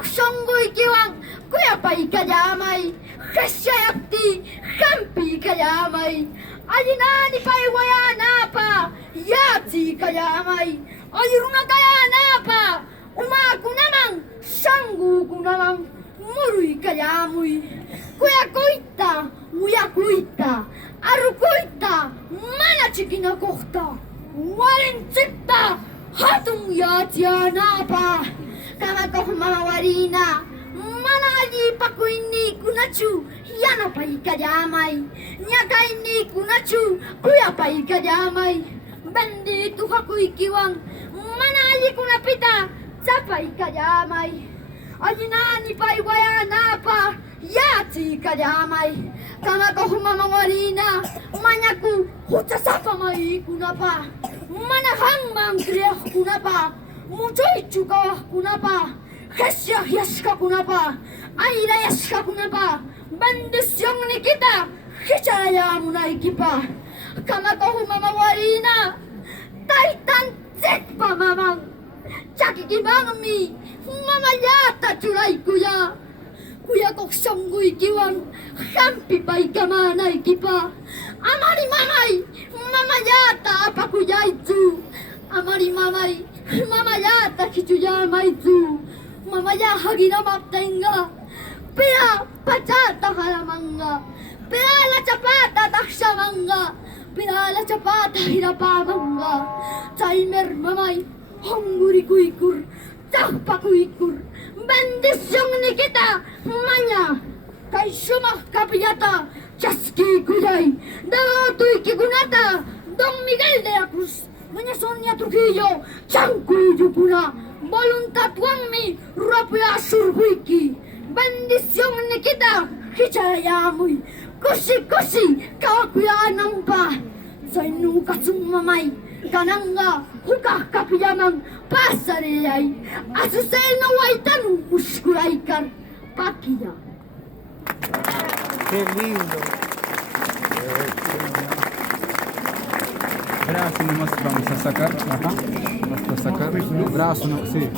Songgoy kiwang kuya pa'y kayamay, kasyayakti, kampi kayamay. Ayinani pa'y waya na pa, yatsi kayamay. Ayuruna kaya na pa, umaku namang, sanggu ku namang, muruy kayamoy. Kuya kuita, uya kuita, aru kuita, mana chikina kohta, walin chitta, hatung yatsi na pa. Kamakoh mawarina, manali pakuini kunachu, yana pa ikayamay. Nyakaini kunachu, kuya pa ikayamay. Bendito hakuikiwang, manali kunapita, zapa ikayamay. Ayinani pa iwayana pa, yatsi ikayamay. Kamakoh mawarina, manyaku, hutsasapa mai kunapa. Manahang mangkriyah kunapa. Mucoy chukawah kunapa, Hesyah yashka kunapa, Aira yashka kunapa, Bendisyong ni kita, Hicharaya munay kipa, Kamakohu mamawarina, Taitan tsekpa mamang, Chakikibang mi, Mamayata chulay kuya, Kuya kok songguy kiwang, Hampi pa'y kamanay kipa, Amari mamay, Mamayata apakuyay tu, Amari mamay, Mamayata kichuyamay tu, Mamaya haginamaptenga, Pira pachata haramanga, Pira la chapata takshamanga, Pira la chapata hirapamanga, Chaimer mamay, Honguri kuikur, Chakpa kuikur, Bendisyong ni kita, Manya, Kay sumah kapiyata, Chaski kuyay, Darotoy kigunata, Don Miguel de la Cruz, Doña Sonia Trujillo, Chancuyo pura, voluntad wangmi, rapia surbuiki, bendición nikita, hicharayamuy, kushi kawakuya nampa, soy nunca sumamay, kananga, hukah kapiyamang, pasareyay, asuseno waitan, ushkuraikar, pakia. Qué lindo. Brazo nomás vamos a sacar, ajá, vamos a sacar el brazo, no, sí.